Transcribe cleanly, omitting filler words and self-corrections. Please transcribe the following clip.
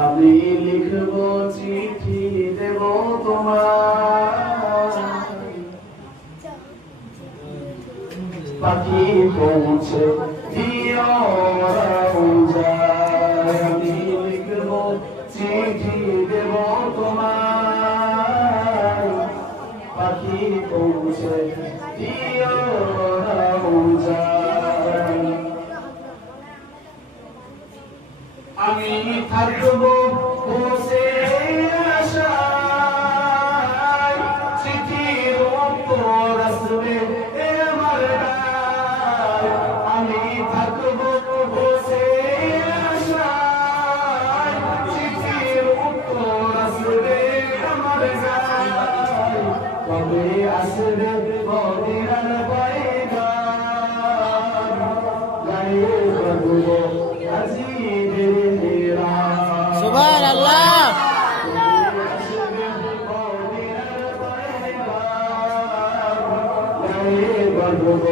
আমি লিখব চিঠি দেব তোমার, পাখি পৌঁছে দিও রওজায়। আমি লিখব চিঠি দেব তোমার, পাখি পৌঁছে দিও রওজায়। আমি থাকব বসে আশায়, চিঠির উত্তর আসবে আমার ডাক। আমি থাকব বসে আশায়, চিঠির উত্তর আসবে আমার ডাক। কবে আসবে মদিনার পয়গাম, গায়ে বাঁধব আজিদের হেরাম। সুবহানাল্লাহ। গায়ে বাঁধব